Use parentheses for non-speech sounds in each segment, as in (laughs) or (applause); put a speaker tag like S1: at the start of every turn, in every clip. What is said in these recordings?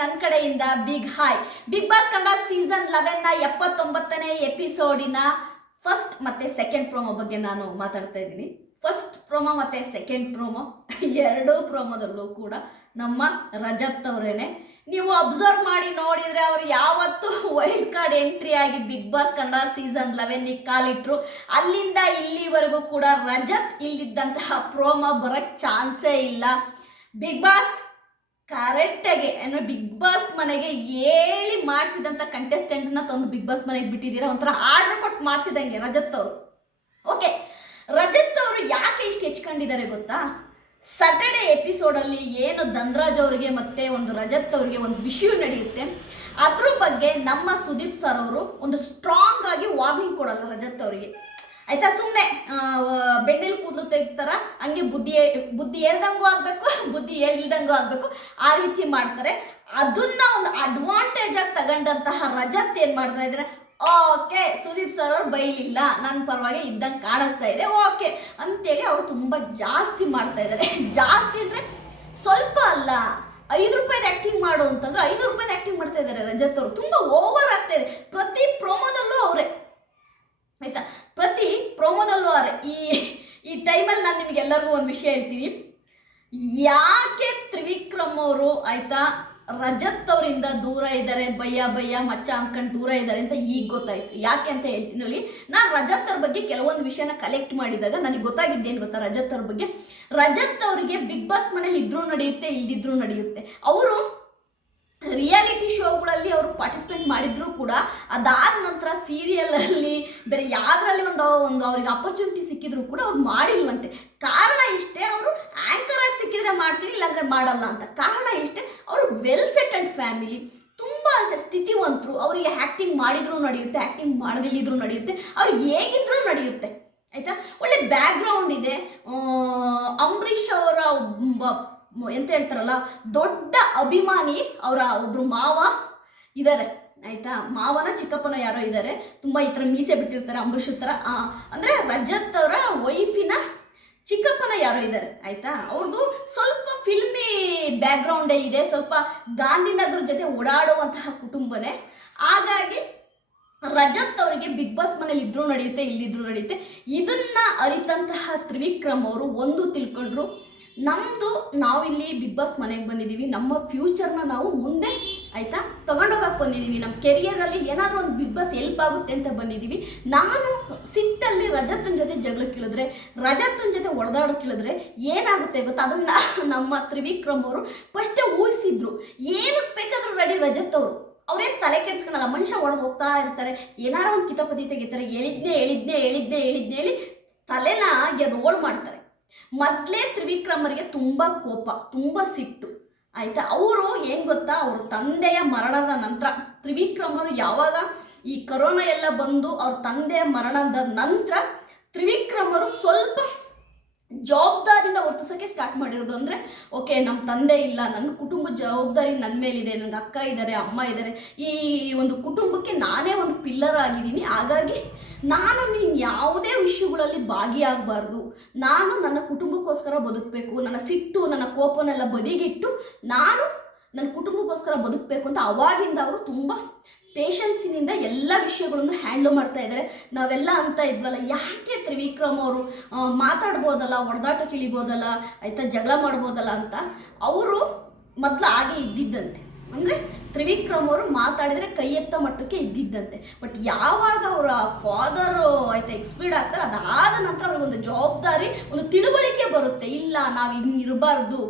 S1: ನನ್ನ ಕಡೆಯಿಂದ big hi. Bigg Boss Kannada season ಲೆವೆನ್ನ ಎಪ್ಪತ್ತೊಂಬತ್ತನೇ ಎಪಿಸೋಡಿನ ಫಸ್ಟ್ ಮತ್ತೆ ಸೆಕೆಂಡ್ ಪ್ರೋಮೋ ಬಗ್ಗೆ ನಾನು ಮಾತಾಡ್ತಾ ಇದ್ದೀನಿ. ಫಸ್ಟ್ ಪ್ರೋಮೋ ಮತ್ತೆ ಸೆಕೆಂಡ್ ಪ್ರೋಮೋ, ಎರಡೂ ಪ್ರೋಮೋದಲ್ಲೂ ಕೂಡ ನಮ್ಮ ರಜತ್ ಅವರೇನೆ. ನೀವು ಅಬ್ಸರ್ವ್ ಮಾಡಿ ನೋಡಿದ್ರೆ ಅವರು ಯಾವತ್ತು ವೈಲ್ಡ್ ಕಾರ್ಡ್ ಎಂಟ್ರಿ ಆಗಿ ಬಿಗ್ ಬಾಸ್ ಕನ್ನಡ ಸೀಸನ್ ಲೆವೆನ್ಗೆ ಕಾಲಿಟ್ರು. ಅಲ್ಲಿಂದ ಇಲ್ಲಿವರೆಗೂ ಕೂಡ ರಜತ್ ಇಲ್ಲಿದ್ದಂತಹ ಪ್ರೋಮೋ ಬರಕ್ ಚಾನ್ಸೇ ಇಲ್ಲ. ಬಿಗ್ ಬಾಸ್ ಕರೆಕ್ಟಾಗಿ ಏನೋ ಬಿಗ್ ಬಾಸ್ ಮನೆಗೆ ಹೇಳಿ ಮಾಡಿಸಿದಂಥ ಕಂಟೆಸ್ಟೆಂಟ್ನ ತಂದು ಬಿಗ್ ಬಾಸ್ ಮನೆಗೆ ಬಿಟ್ಟಿದ್ದೀರಾ? ಒಂಥರ ಆರ್ಡರ್ ಕೊಟ್ಟು ಮಾಡಿಸಿದಂಗೆ ರಜತ್ ಅವರು. ಓಕೆ ರಜತ್ ಅವರು ಯಾಕೆ ಇಷ್ಟು ಹೆಚ್ಕೊಂಡಿದ್ದಾರೆ ಗೊತ್ತಾ? ಸಟರ್ಡೆ ಎಪಿಸೋಡಲ್ಲಿ ಏನು ಧನ್ರಾಜ್ ಅವರಿಗೆ ಮತ್ತೆ ಒಂದು ರಜತ್ ಅವರಿಗೆ ಒಂದು ವಿಷಯ ನಡೆಯುತ್ತೆ. ಅದ್ರ ಬಗ್ಗೆ ನಮ್ಮ ಸುದೀಪ್ ಸರ್ ಅವರು ಒಂದು ಸ್ಟ್ರಾಂಗ್ ಆಗಿ ವಾರ್ನಿಂಗ್ ಕೊಡಲ್ಲ ರಜತ್ ಅವರಿಗೆ. ಆಯ್ತಾ? ಸುಮ್ಮನೆ ಬೆಣ್ಣೆಲ್ ಕೂದಲು ತೆಗ್ತಾರ ಹಂಗೆ ಬುದ್ಧಿ ಬುದ್ಧಿ ಹೇಳ್ದಂಗೂ ಆಗಬೇಕು, (laughs) ಬುದ್ಧಿ ಹೇಳ್ದಂಗೂ ಆಗಬೇಕು. ಆ ರೀತಿ ಮಾಡ್ತಾರೆ. ಅದನ್ನ ಒಂದು ಅಡ್ವಾಂಟೇಜ್ ಆಗಿ ತಗೊಂಡಂತಹ ರಜತ್ ಏನು ಮಾಡ್ತಾ ಇದ್ದಾರೆ ಓಕೆ, ಸುದೀಪ್ ಸರ್ ಅವ್ರು ಬೈಲಿಲ್ಲ. ನನ್ನ ಪರವಾಗಿ ಇದ್ದಂಗೆ ಕಾಣಿಸ್ತಾ ಇದೆ. ಓಕೆ, ಅಂತೇಳಿ ಅವರು ತುಂಬ ಜಾಸ್ತಿ ಮಾಡ್ತಾ ಇದ್ದಾರೆ (laughs) ಜಾಸ್ತಿ ಅಂದರೆ ಸ್ವಲ್ಪ ಅಲ್ಲ, ಐದು ರೂಪಾಯಿದ ಆ್ಯಕ್ಟಿಂಗ್ ಮಾಡು ಅಂತಂದ್ರೆ ಐನೂರು ರೂಪಾಯಿದ ಆ್ಯಕ್ಟಿಂಗ್ ಮಾಡ್ತಾ ಇದ್ದಾರೆ ರಜತ್ ಅವರು. ತುಂಬ ಓವರ್ ಆಗ್ತಾ ಇದೆ. ಪ್ರತಿ ಪ್ರೋಮೋದಲ್ಲೂ ಅವರೇ ಆಯ್ತಾ ಪ್ರತಿ ಪ್ರೋಮೋದಲ್ಲೂ ಅವರೇ ಈ ಈ ಟೈಮಲ್ಲಿ ನಾನು ನಿಮಗೆಲ್ಲರಿಗೂ ಒಂದು ವಿಷಯ ಹೇಳ್ತೀನಿ. ಯಾಕೆ ತ್ರಿವಿಕ್ರಮ್ ಅವರು ಆಯ್ತಾ ರಜತ್ ಅವರಿಂದ ದೂರ ಇದ್ದಾರೆ ಬಯ್ಯ ಬಯ್ಯ ಮಚ್ಚ ಅನ್ಕೊಂಡು ದೂರ ಇದ್ದಾರೆ ಅಂತ ಈಗ ಗೊತ್ತಾಯ್ತು. ಯಾಕೆ ಅಂತ ಹೇಳ್ತೀನಿ ನೋಡಿ ನಾನು ರಜತ್ ಅವ್ರ ಬಗ್ಗೆ ಕೆಲವೊಂದು ವಿಷಯನ ಕಲೆಕ್ಟ್ ಮಾಡಿದಾಗ ನನಗೆ ಗೊತ್ತಾಗಿದ್ದೇನು ಗೊತ್ತಾ ರಜತ್ ಅವ್ರ ಬಗ್ಗೆ? ರಜತ್ ಅವರಿಗೆ ಬಿಗ್ ಬಾಸ್ ಮನೇಲಿ ಇದ್ರೂ ನಡೆಯುತ್ತೆ, ಇಲ್ದಿದ್ರೂ ನಡೆಯುತ್ತೆ. ಅವರು ರಿಯಾಲಿಟಿ ಶೋಗಳಲ್ಲಿ ಅವರು ಪಾರ್ಟಿಸಿಪೇಟ್ ಮಾಡಿದ್ರು ಕೂಡ, ಅದಾದ ನಂತರ ಸೀರಿಯಲಲ್ಲಿ ಬೇರೆ ಯಾವುದ್ರಲ್ಲಿ ಒಂದು ಒಂದು ಅವ್ರಿಗೆ ಅಪರ್ಚುನಿಟಿ ಸಿಕ್ಕಿದ್ರು ಕೂಡ ಅವ್ರು ಮಾಡಿಲ್ವಂತೆ. ಕಾರಣ ಇಷ್ಟೇ, ಅವರು ಆ್ಯಂಕರ್ ಆಗಿ ಸಿಕ್ಕಿದ್ರೆ ಮಾಡ್ತೀನಿ, ಇಲ್ಲಾಂದ್ರೆ ಮಾಡಲ್ಲ ಅಂತ. ಕಾರಣ ಇಷ್ಟೇ, ಅವರು ವೆಲ್ ಸೆಟಲ್ಡ್ ಫ್ಯಾಮಿಲಿ ತುಂಬ ಸ್ಥಿತಿವಂತರು, ಅವರಿಗೆ ಆ್ಯಕ್ಟಿಂಗ್ ಮಾಡಿದ್ರು ನಡೆಯುತ್ತೆ ಆ್ಯಕ್ಟಿಂಗ್ ಮಾಡದಿಲ್ಲಿದ್ರು ನಡೆಯುತ್ತೆ, ಅವ್ರು ಹೇಗಿದ್ರು ನಡೆಯುತ್ತೆ. ಆಯಿತಾ? ಒಳ್ಳೆ ಬ್ಯಾಕ್ಗ್ರೌಂಡ್ ಇದೆ. ಅಂಬರೀಶ್ ಅವರ ಎಂತ ಹೇಳ್ತಾರಲ್ಲ, ದೊಡ್ಡ ಅಭಿಮಾನಿ ಅವರ ಒಬ್ರು ಮಾವ ಇದ್ದಾರೆ ಆಯ್ತಾ? ಮಾವನ ಚಿಕ್ಕಪ್ಪನ ಯಾರೋ ಇದ್ದಾರೆ ತುಂಬ ಈ ಥರ ಮೀಸೆ ಬಿಟ್ಟಿರ್ತಾರೆ, ಅಂಬರೀಷ್ ಥರ. ಅಂದ್ರೆ ರಜತ್ ಅವರ ವೈಫಿನ ಚಿಕ್ಕಪ್ಪನ ಯಾರೋ ಇದ್ದಾರೆ ಆಯ್ತಾ? ಅವ್ರದ್ದು ಸ್ವಲ್ಪ ಫಿಲ್ಮಿ ಬ್ಯಾಕ್ಗ್ರೌಂಡೇ ಇದೆ, ಸ್ವಲ್ಪ ಗಾಂಧಿನಗರ ಜೊತೆ ಓಡಾಡುವಂತಹ ಕುಟುಂಬನೇ. ಹಾಗಾಗಿ ರಜತ್ ಅವರಿಗೆ ಬಿಗ್ ಬಾಸ್ ಮನೇಲಿ ಇದ್ರೂ ನಡೆಯುತ್ತೆ, ಇಲ್ಲಿದ್ರೂ ನಡೆಯುತ್ತೆ. ಇದನ್ನ ಅರಿತಂತಹ ತ್ರಿವಿಕ್ರಮ್ ಅವರು ಒಂದು ತಿಳ್ಕೊಂಡ್ರು. ನಮ್ಮದು ನಾವಿಲ್ಲಿ ಬಿಗ್ ಬಾಸ್ ಮನೆಗೆ ಬಂದಿದ್ದೀವಿ ನಮ್ಮ ಫ್ಯೂಚರ್ನ ನಾವು ಮುಂದೆ ಆಯಿತಾ ತಗೊಂಡೋಗಕ್ಕೆ ಬಂದಿದ್ದೀವಿ ನಮ್ಮ ಕೆರಿಯರಲ್ಲಿ ಏನಾದರೂ ಒಂದು ಬಿಗ್ ಬಾಸ್ ಹೆಲ್ಪ್ ಆಗುತ್ತೆ ಅಂತ ಬಂದಿದ್ದೀವಿ ನಾನು ಸಿಟ್ಟಲ್ಲಿ ರಜತನ ಜೊತೆ ಜಗಳಕ್ಕೆ ಇಳಿದ್ರೆ, ರಜತನ ಜೊತೆ ಒಡೆದಾಡೋ ಇಳಿದ್ರೆ ಏನಾಗುತ್ತೆ ಗೊತ್ತಾ? ಅದನ್ನು (laughs) ನಮ್ಮ ತ್ರಿವಿಕ್ರಮ್ ಅವರು ಫಸ್ಟೇ ಊಹಿಸಿದ್ರು. ಏನಕ್ಕೆ ಬೇಕಾದರೂ ರೆಡಿ ರಜತ್ ಅವರು. ಅವ್ರೇನು ತಲೆ ಕೆಡಿಸ್ಕೊಳಲ್ಲ, ಮನುಷ್ಯ ಒಡೆದು ಹೋಗ್ತಾ ಇರ್ತಾರೆ. ಏನಾರು ಒಂದು ಕಿತಾಪತಿ ತೆಗಿತಾರೆ. ಹೇಳಿದ್ನೇ ಹೇಳಿದ್ನೇ ಹೇಳಿದ್ನೇ ಹೇಳಿದ್ನೇ, ಹೇಳಿ ತಲೆನ ರೋಲ್ ಮಾಡ್ತಾರೆ. ಮೊದಲೇ ತ್ರಿವಿಕ್ರಮರಿಗೆ ತುಂಬ ಕೋಪ, ತುಂಬ ಸಿಟ್ಟು. ಆಯ್ತಾ? ಅವರು ಏನು ಗೊತ್ತಾ? ಅವ್ರ ತಂದೆಯ ಮರಣದ ನಂತರ ತ್ರಿವಿಕ್ರಮರು ಯಾವಾಗ ಈ ಕರೋನಾ ಎಲ್ಲ ಬಂದು ಅವ್ರ ತಂದೆಯ ಮರಣದ ನಂತರ ತ್ರಿವಿಕ್ರಮರು ಸ್ವಲ್ಪ ಜವಾಬ್ದಾರಿಯಿಂದ ವರ್ತಿಸೋಕ್ಕೆ ಸ್ಟಾರ್ಟ್ ಮಾಡಿರೋದು ಅಂದರೆ, ಓಕೆ ನಮ್ಮ ತಂದೆ ಇಲ್ಲ ನನ್ನ ಕುಟುಂಬ ಜವಾಬ್ದಾರಿ ನನ್ನ ಮೇಲಿದೆ ನನ್ನ ಅಕ್ಕ ಇದ್ದಾರೆ ಅಮ್ಮ ಇದ್ದಾರೆ ಈ ಒಂದು ಕುಟುಂಬಕ್ಕೆ ನಾನೇ ಒಂದು ಪಿಲ್ಲರ್ ಆಗಿದ್ದೀನಿ. ಹಾಗಾಗಿ ನಾನು ನೀನು ಯಾವುದೇ ವಿಷಯಗಳಲ್ಲಿ ಭಾಗಿಯಾಗಬಾರ್ದು. ನಾನು ನನ್ನ ಕುಟುಂಬಕ್ಕೋಸ್ಕರ ಬದುಕಬೇಕು, ನನ್ನ ಸಿಟ್ಟು, ನನ್ನ ಕೋಪನೆಲ್ಲ ಬದಿಗಿಟ್ಟು ನಾನು ನನ್ನ ಕುಟುಂಬಕ್ಕೋಸ್ಕರ ಬದುಕಬೇಕು ಅಂತ ಅವಾಗಿಂದ ಅವರು ತುಂಬ ಪೇಷನ್ಸಿನಿಂದ ಎಲ್ಲ ವಿಷಯಗಳನ್ನು ಹ್ಯಾಂಡ್ಲ್ ಮಾಡ್ತಾ ಇದ್ದಾರೆ ನಾವೆಲ್ಲ ಅಂತ ಇದ್ವಲ್ಲ, ಯಾಕೆ ತ್ರಿವಿಕ್ರಮ್ ಅವರು ಮಾತಾಡ್ಬೋದಲ್ಲ ಹೊಡೆದಾಟ ಕಿಳಿಬೋದಲ್ಲ, ಆಯಿತಾ ಜಗಳ ಮಾಡ್ಬೋದಲ್ಲ ಅಂತ, ಅವರು ಮೊದಲು ಹಾಗೆ ಇದ್ದಿದ್ದಂತೆ. ಅಂದರೆ ತ್ರಿವಿಕ್ರಮ್ ಅವರು ಮಾತಾಡಿದರೆ ಕೈ ಎತ್ತ ಮಟ್ಟಕ್ಕೆ ಇದ್ದಿದ್ದಂತೆ. ಬಟ್ ಯಾವಾಗ ಅವರ ಫಾದರು ಆಯ್ತಾ ಎಕ್ಸ್ಪೈರ್ಡ್ ಆಗ್ತಾರೆ ಅದಾದ ನಂತರ ಅವ್ರಿಗೆ ಒಂದು ಜವಾಬ್ದಾರಿ, ಒಂದು ತಿಳುವಳಿಕೆ ಬರುತ್ತೆ. ಇಲ್ಲ, ನಾವು ಹಿಂಗ್ ಇರಬಾರ್ದು.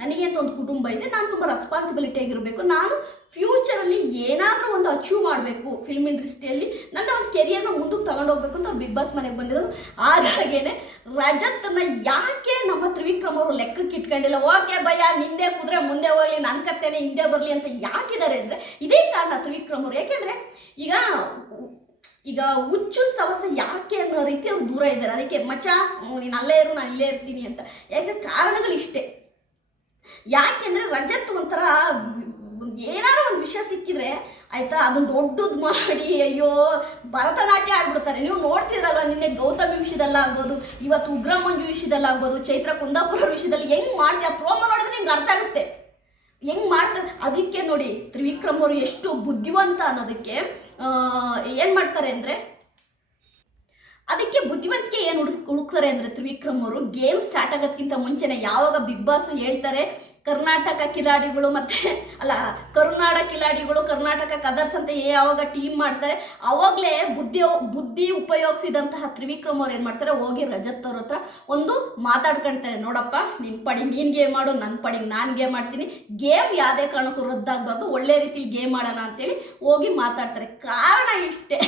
S1: ನನಗೆ ಅಂತ ಒಂದು ಕುಟುಂಬ ಇದೆ, ನಾನು ತುಂಬ ರೆಸ್ಪಾನ್ಸಿಬಿಲಿಟಿ ಆಗಿರಬೇಕು. ನಾನು ಫ್ಯೂಚರಲ್ಲಿ ಏನಾದರೂ ಒಂದು ಅಚೀವ್ ಮಾಡಬೇಕು ಫಿಲ್ಮ್ ಇಂಡಸ್ಟ್ರಿಯಲ್ಲಿ ನನ್ನ ಒಂದು ಕೆರಿಯರ್ನ ಮುಂದಕ್ಕೆ ತಗೊಂಡೋಗ್ಬೇಕು ಅಂತ ಬಿಗ್ ಬಾಸ್ ಮನೆಗೆ ಬಂದಿರೋದು. ಹಾಗಾಗೇನೆ ರಜತ್ನ ಯಾಕೆ ನಮ್ಮ ತ್ರಿವಿಕ್ರಮ್ ಅವರು ಲೆಕ್ಕಕ್ಕೆ ಇಟ್ಕೊಂಡಿಲ್ಲ? ಓಕೆ ಭಯ ನಿಂದೆ ಕುದ್ರೆ ಮುಂದೆ ಹೋಗ್ಲಿ ನನ್ನ ಕತ್ತೇನೆ ಹಿಂದೆ ಬರಲಿ ಅಂತ ಯಾಕಿದ್ದಾರೆ ಅಂದರೆ ಇದೇ ಕಾರಣ ತ್ರಿವಿಕ್ರಮ್ ಅವರು ಯಾಕೆಂದ್ರೆ ಈಗ ಈಗ ಹುಚ್ಚುನ್ ಸಮಸ್ಯೆ ಯಾಕೆ ಅನ್ನೋ ರೀತಿ ಅವ್ರು ದೂರ ಇದ್ದಾರೆ. ಅದಕ್ಕೆ ಮಚ ನೀನು ಅಲ್ಲೇ ಇರು, ನಾನು ಇಲ್ಲೇ ಇರ್ತೀನಿ ಅಂತ. ಯಾಕೆ ಕಾರಣಗಳು ಇಷ್ಟೇ ಯಾಕೆಂದ್ರೆ ರಜತ್ ಒಂಥರ ಏನಾದ್ರು ಒಂದು ವಿಷಯ ಸಿಕ್ಕಿದ್ರೆ ಆಯ್ತಾ? ಅದನ್ನ ದೊಡ್ಡದು ಮಾಡಿ, ಅಯ್ಯೋ, ಭರತನಾಟ್ಯ ಆಡ್ಬಿಡ್ತಾರೆ. ನೀವು ನೋಡ್ತಿದ್ರಲ್ವ ನಿನ್ನೆ ಗೌತಮಿ ವಿಷಯದಲ್ಲಾಗ್ಬೋದು ಇವತ್ತು ಉಗ್ರ ಮಂಜು ವಿಷಯದಲ್ಲಾಗ್ಬೋದು ಚೈತ್ರ ಕುಂದಾಪುರ ವಿಷಯದಲ್ಲಿ ಹೆಂಗ್ ಮಾಡಿದೆ ಆ ಪ್ರೋಮೋ ನೋಡಿದ್ರೆ ನಿಮ್ಗೆ ಅರ್ಥ ಆಗುತ್ತೆ. ಹೆಂಗ್ ಮಾಡ್ತಾರೆ ಅದಕ್ಕೆ ನೋಡಿ, ತ್ರಿವಿಕ್ರಮ್ ಅವರು ಎಷ್ಟು ಬುದ್ಧಿವಂತ ಅನ್ನೋದಕ್ಕೆ ಏನ್ ಮಾಡ್ತಾರೆ ಅಂದ್ರೆ, ಅದಕ್ಕೆ ಬುದ್ಧಿವಂತಿಕೆ ಏನು ಹುಡುಕ್ ಹುಡುಕ್ತಾರೆ ಅಂದ್ರೆ ತ್ರಿವಿಕ್ರಮ್ ಅವರು, ಗೇಮ್ ಸ್ಟಾರ್ಟ್ ಆಗೋದ್ಕಿಂತ ಮುಂಚೆನೆ ಯಾವಾಗ ಬಿಗ್ ಬಾಸ್ ಹೇಳ್ತಾರೆ ಕರ್ನಾಟಕ ಕಿಲಾಡಿಗಳು ಮತ್ತೆ, ಅಲ್ಲ, ಕರುನಾಡ ಕಿಲಾಡಿಗಳು ಕರ್ನಾಟಕ ಕದರ್ಸ್ ಅಂತ ಯಾವಾಗ ಟೀಮ್ ಮಾಡ್ತಾರೆ. ಅವಾಗಲೇ ಬುದ್ಧಿ ಬುದ್ಧಿ ಉಪಯೋಗಿಸಿದಂತಹ ತ್ರಿವಿಕ್ರಮ್ ಅವ್ರು ಏನು ಮಾಡ್ತಾರೆ? ಹೋಗಿ ರಜತ್ ಅವ್ರ ಹತ್ರ ಒಂದು ಮಾತಾಡ್ಕೊಳ್ತಾರೆ ನೋಡಪ್ಪ ನಿನ್ನ ಪಡಿ ನೀನು ಗೇಮ್ ಮಾಡು ನನ್ನ ಪಡಿ ನಾನು ಗೇಮ್ ಮಾಡ್ತೀನಿ. ಗೇಮ್ ಯಾವುದೇ ಕಾರಣಕ್ಕೂ ರದ್ದಾಗಬಾರ್ದು. ಒಳ್ಳೆ ರೀತಿಲಿ ಗೇಮ್ ಮಾಡೋಣ ಅಂತೇಳಿ ಹೋಗಿ ಮಾತಾಡ್ತಾರೆ. ಕಾರಣ ಇಷ್ಟೇ,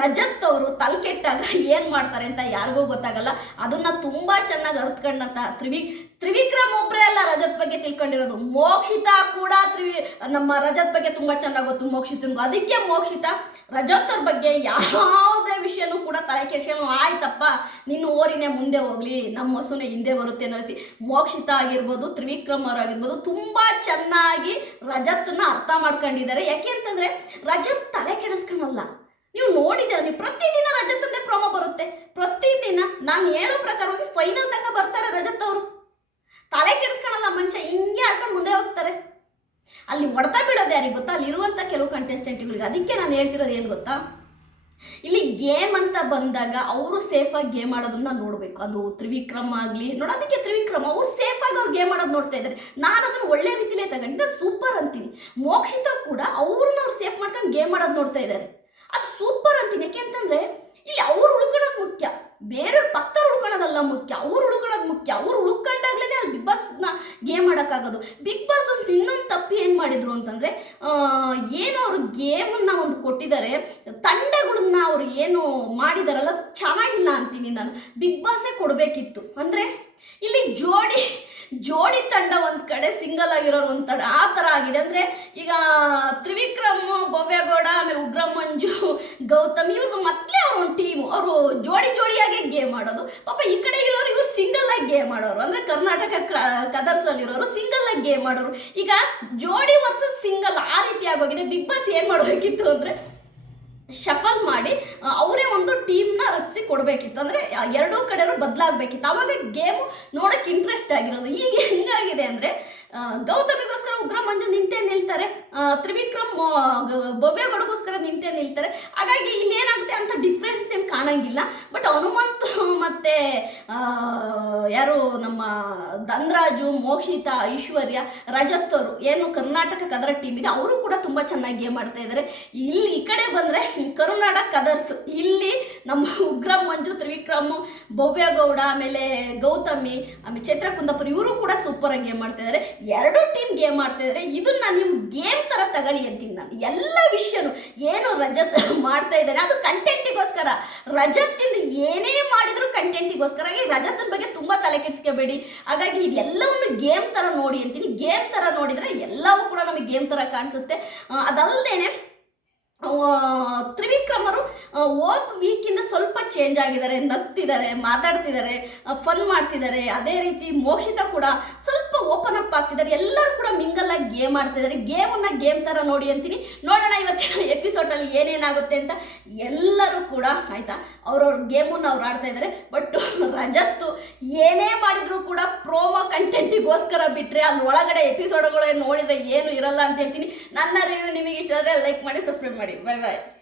S1: ರಜತ್ ಅವರು ತಲೆ ಕೆಟ್ಟಾಗ ಏನು ಮಾಡ್ತಾರೆ ಅಂತ ಯಾರಿಗೂ ಗೊತ್ತಾಗಲ್ಲ. ಅದನ್ನ ತುಂಬಾ ಚೆನ್ನಾಗಿ ಅರ್ತ್ಕೊಂಡಂತ ತ್ರಿವಿ ತ್ರಿವಿಕ್ರಮ್ ಒಬ್ಬರೇ ಅಲ್ಲ ರಜತ್ ಬಗ್ಗೆ ತಿಳ್ಕೊಂಡಿರೋದು. ಮೋಕ್ಷಿತಾ ಕೂಡ ತ್ರಿವಿ, ನಮ್ಮ ರಜತ್ ಬಗ್ಗೆ ತುಂಬಾ ಚೆನ್ನಾಗಿ ಗೊತ್ತು. ಮೋಕ್ಷಿತ ಅದಕ್ಕೆ ಮೋಕ್ಷಿತ ರಜತ್ ಅವ್ರ ಬಗ್ಗೆ ಯಾವುದೇ ವಿಷಯನೂ ಕೂಡ ತಲೆ ಕೆಡಿಸಲು ಆಯ್ತಪ್ಪ, ನಿನ್ನ ಓರಿನೇ ಮುಂದೆ ಹೋಗ್ಲಿ, ನಮ್ಮ ಹಸುನೆ ಹಿಂದೆ ಬರುತ್ತೆ ಅನ್ನೋ ರೀತಿ. ಮೋಕ್ಷಿತ ಆಗಿರ್ಬೋದು, ತ್ರಿವಿಕ್ರಮ್ ಅವರಾಗಿರ್ಬೋದು ತುಂಬಾ ಚೆನ್ನಾಗಿ ರಜತ್ನ ಅರ್ಥ ಮಾಡ್ಕೊಂಡಿದ್ದಾರೆ. ಯಾಕೆ ಅಂತಂದ್ರೆ ರಜತ್ ತಲೆ ಕೆಡಿಸ್ಕೊಳಲ್ಲ. ನೀವು ನೋಡಿದ್ದೀರ, ನೀವು ಪ್ರತಿದಿನ ರಜತ್ ಅಂದ್ರೆ ಪ್ರೊಮೋ ಬರುತ್ತೆ. ಪ್ರತಿದಿನ ನಾನು ಹೇಳೋ ಪ್ರಕಾರವಾಗಿ ಫೈನಲ್ ತನಕ ಬರ್ತಾರೆ ರಜತ್ ಅವರು ತಲೆ ಕೆಡಿಸ್ಕೊಳಲ್ಲ ಮನುಷ್ಯ ಹಿಂಗೆ ಆಡ್ಕೊಂಡು ಮುಂದೆ ಹೋಗ್ತಾರೆ? ಅಲ್ಲಿ ಹೊಡೆತ ಬಿಡೋದು ಯಾರಿಗೆ ಗೊತ್ತಾ? ಅಲ್ಲಿ ಇರುವಂಥ ಕೆಲವು ಕಂಟೆಸ್ಟೆಂಟ್ಗಳಿಗೆ ಅದಕ್ಕೆ ನಾನು ಹೇಳ್ತಿರೋದು ಏನು ಗೊತ್ತಾ? ಇಲ್ಲಿ ಗೇಮ್ ಅಂತ ಬಂದಾಗ ಅವರು ಸೇಫಾಗಿ ಗೇಮ್ ಆಡೋದನ್ನ ನೋಡಬೇಕು. ಅದು ತ್ರಿವಿಕ್ರಮ್ ಆಗಲಿ ನೋಡೋದಕ್ಕೆ ತ್ರಿವಿಕ್ರಮ್. ಅವ್ರು ಸೇಫಾಗಿ ಅವ್ರು ಗೇಮ್ ಆಡೋದು ನೋಡ್ತಾ ಇದ್ದಾರೆ. ನಾನು ಅದನ್ನು ಒಳ್ಳೆ ರೀತಿಲೇ ತಗೊಂಡಿದ್ದೆ ಸೂಪರ್ ಅಂತೀನಿ. ಮೋಕ್ಷಿತ ಕೂಡ ಅವ್ರನ್ನ ಅವ್ರು ಸೇಫ್ ಮಾಡ್ಕೊಂಡು ಗೇಮ್ ಆಡೋದು ನೋಡ್ತಾ ಇದ್ದಾರೆ. ಅದು ಸೂಪರ್ ಅಂತೀನಿ. ಯಾಕೆ ಅಂತಂದ್ರೆ, ಇಲ್ಲಿ ಅವ್ರು ಉಳ್ಕೊಳ್ಳೋದು ಮುಖ್ಯ. ಬೇರೆಯವ್ರ ಪಕ್ಕದವ್ರು ಉಳ್ಕೊಳ್ಳೋದಲ್ಲ ಮುಖ್ಯ. ಅವ್ರು ಉಳ್ಕೊಳ್ಳೋದು ಮುಖ್ಯ. ಅವ್ರು ಉಳ್ಕೊಂಡಾಗ್ಲೇ ಅಲ್ಲಿ ಬಿಗ್ ಬಾಸ್ನ ಗೇಮ್ ಆಡೋಕ್ಕಾಗೋದು ಬಿಗ್ ಬಾಸ್ ಅಂತ ಇನ್ನೊಂದು ತಪ್ಪು ಏನು ಮಾಡಿದ್ರು ಅಂತಂದರೆ ಏನು ಅವರು ಗೇಮನ್ನು ಒಂದು ಕೊಟ್ಟಿದ್ದಾರೆ, ತಂಡಗಳನ್ನ ಅವರು ಏನು ಮಾಡಿದಾರಲ್ಲ ಚೆನ್ನಾಗಿಲ್ಲ ಅಂತೀನಿ ನಾನು. ಬಿಗ್ ಬಾಸೇ ಕೊಡಬೇಕಿತ್ತು. ಅಂದರೆ, ಇಲ್ಲಿ ಜೋಡಿ ಜೋಡಿ ತಂಡ ಒಂದು ಕಡೆ ಸಿಂಗಲ್ ಆಗಿರೋರು ಒಂದು ತಂಡ, ಆ ಥರ ಆಗಿದೆ. ಅಂದರೆ ಈಗ ತ್ರಿವಿಕ್ರಮ್, ಭವ್ಯಗೌಡ, ಆಮೇಲೆ ಉಗ್ರ ಮಂಜು, ಗೌತಮ್ ಇವ್ರದ್ದು ಮತ್ತೆ ಅವ್ರ ಒಂದು ಟೀಮು ಅವರು ಜೋಡಿ ಜೋಡಿಯಾಗಿ ಗೇಮ್ ಆಡೋದು. ಪಾಪ ಈ ಕಡೆ ಇರೋರು ಇವ್ರು ಸಿಂಗಲ್ ಆಗಿ ಗೇಮ್ ಆಡೋರು. ಅಂದರೆ ಕರ್ನಾಟಕ ಕದರ್ಸಲ್ಲಿರೋರು ಸಿಂಗಲ್ ಆಗಿ ಗೇಮ್ ಆಡೋರು. ಈಗ ಜೋಡಿ ವರ್ಸಸ್ ಸಿಂಗಲ್ ಆ ರೀತಿ ಆಗೋಗಿದೆ. ಬಿಗ್ ಬಾಸ್ ಏನು ಮಾಡಬೇಕಿತ್ತು ಅಂದರೆ ಶಫಲ್ ಮಾಡಿ ಅವರೇ ಒಂದು ಟೀಮ್ನ ರಚಿಸಿ ಕೊಡಬೇಕಿತ್ತು. ಅಂದರೆ ಎರಡೂ ಕಡೆಯವರು ಬದಲಾಗಬೇಕಿತ್ತು. ಅವಾಗ ಗೇಮ್ ನೋಡೋಕ್ಕೆ ಇಂಟ್ರೆಸ್ಟ್ ಆಗಿರೋದು. ಈಗ ಹೆಂಗಾಗಿದೆ ಅಂದರೆ ಗೌತಮಿಗೋಸ್ಕರ ಉಗ್ರ ಮಂಜು ನಿಂತೇ ನಿಲ್ತಾರೆ. ತ್ರಿವಿಕ್ರಮ್ ಭವ್ಯಗೌಡಗೋಸ್ಕರ ನಿಂತೇ ನಿಲ್ತಾರೆ. ಹಾಗಾಗಿ ಇಲ್ಲಿ ಏನಾಗುತ್ತೆ ಅಂತ ಡಿಫ್ರೆನ್ಸ್ ಏನು ಕಾಣಂಗಿಲ್ಲ. ಬಟ್ ಹನುಮಂತ್ ಮತ್ತೆ ಯಾರು ನಮ್ಮ ಧನ್ರಾಜು, ಮೋಕ್ಷಿತಾ, ಐಶ್ವರ್ಯ, ರಜತ್ ಏನು ಕರ್ನಾಟಕ ಕದರ ಟೀಮ್ ಇದೆ, ಅವರು ಕೂಡ ತುಂಬ ಚೆನ್ನಾಗಿ ಗೇಮ್ ಆಡ್ತಾ ಇದ್ದಾರೆ ಇಲ್ಲಿ ಈ ಕಡೆ ಬಂದರೆ ಕರುನಾಡ ಕದರ್ಸ್. ಇಲ್ಲಿ ನಮ್ಮ ಉಗ್ರ ಮಂಜು, ತ್ರಿವಿಕ್ರಮ್, ಭವ್ಯಗೌಡ, ಆಮೇಲೆ ಗೌತಮಿ, ಆಮೇಲೆ ಚೈತ್ರ ಇವರು ಕೂಡ ಸೂಪರ್ ಆಗಿ ಗೇಮ್ ಮಾಡ್ತಾ ಇದ್ದಾರೆ ಎರಡು ಟೀಮ್ ಗೇಮ್ ಮಾಡ್ತಾ ಇದ್ದಾರೆ ಇದನ್ನ ನೀವು ಗೇಮ್ ತರ ತಗೊಳ್ಳಿ ಅಂತೀನಿ ನಾನು. ಎಲ್ಲ ವಿಷಯನು ಏನು ರಜತ್ (laughs) ಮಾಡ್ತಾ ಇದ್ದಾರೆ ಅದು ಕಂಟೆಂಟಿಗೋಸ್ಕರ ರಜತ್ತಿಂದ ಏನೇ ಮಾಡಿದ್ರು ಕಂಟೆಂಟಿಗೋಸ್ಕರ ಹಾಗೆ ರಜತನ ಬಗ್ಗೆ ತುಂಬಾ ತಲೆ ಕೆಡಿಸ್ಕೋಬೇಡಿ. ಹಾಗಾಗಿ ಇದೆಲ್ಲವನ್ನು ಗೇಮ್ ತರ ನೋಡಿ ಅಂತೀನಿ. ಗೇಮ್ ತರ ನೋಡಿದ್ರೆ ಎಲ್ಲವೂ ಕೂಡ ನಮಗೆ ಗೇಮ್ ತರ ಕಾಣಿಸುತ್ತೆ. ಆ, ಅದಲ್ದೇನೆ ತ್ರಿವಿಕ್ರಮರು ಓದ್ ವೀಕಿಂದ ಸ್ವಲ್ಪ ಚೇಂಜ್ ಆಗಿದ್ದಾರೆ, ನಗ್ತಿದ್ದಾರೆ, ಮಾತಾಡ್ತಿದ್ದಾರೆ ಫನ್ ಮಾಡ್ತಿದ್ದಾರೆ, ಅದೇ ರೀತಿ ಮೋಕ್ಷಿತ ಕೂಡ ಸ್ವಲ್ಪ ಓಪನ್ ಅಪ್ ಆಗ್ತಿದ್ದಾರೆ, ಎಲ್ಲರೂ ಕೂಡ ಮಿಂಗಲ್ ಆಗಿ ಗೇಮ್ ಆಡ್ತಿದ್ದಾರೆ. ಗೇಮನ್ನ ಗೇಮ್ ಥರ ನೋಡಿ ಅಂತೀನಿ. ನೋಡೋಣ ಇವತ್ತಿನ ಎಪಿಸೋಡಲ್ಲಿ ಏನೇನಾಗುತ್ತೆ ಅಂತ ಎಲ್ಲರೂ ಕೂಡ, ಆಯ್ತಾ? ಅವ್ರವ್ರ ಗೇಮನ್ನು ಅವ್ರು ಆಡ್ತಾ ಇದ್ದಾರೆ. ಬಟ್ (laughs) ರಜತ್ತು ಏನೇ ಮಾಡಿದ್ರು ಕೂಡ ಪ್ರೋಮೋ ಕಂಟೆಂಟಿಗೋಸ್ಕರ ಬಿಟ್ಟರೆ ಅಲ್ಲಿ ಒಳಗಡೆ ಎಪಿಸೋಡ್ಗಳೇ ನೋಡಿದ್ರೆ ಏನು ಇರಲ್ಲ ಅಂತ ಹೇಳ್ತೀನಿ. ನನ್ನ ರಿವ್ಯೂ ನಿಮಗೆ ಇಷ್ಟ ಆದರೆ ಲೈಕ್ ಮಾಡಿ ಸಬ್ಸ್ಕ್ರೈಬ್ ಮಾಡಿ. 里喂喂。